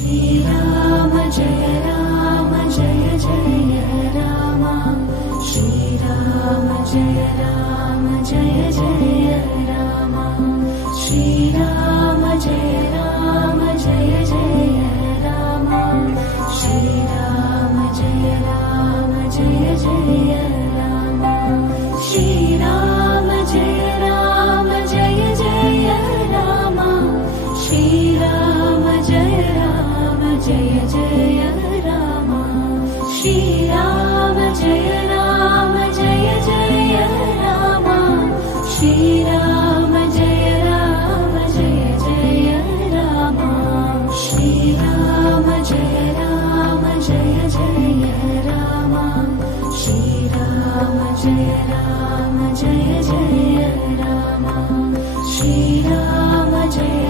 Shriram Jai Jai Ram Shriram Jai Jai Ram Shriram Jai Jai Ram Shriram Jai Jai Ram Shriram Jai Jai Ram Shriram Jai Jai Ram Shriram Jai Jai Ram Shriram Jai Jai Ram Shriram Jai Jai Ram Shriram Jai Jai Ram Shriram Jai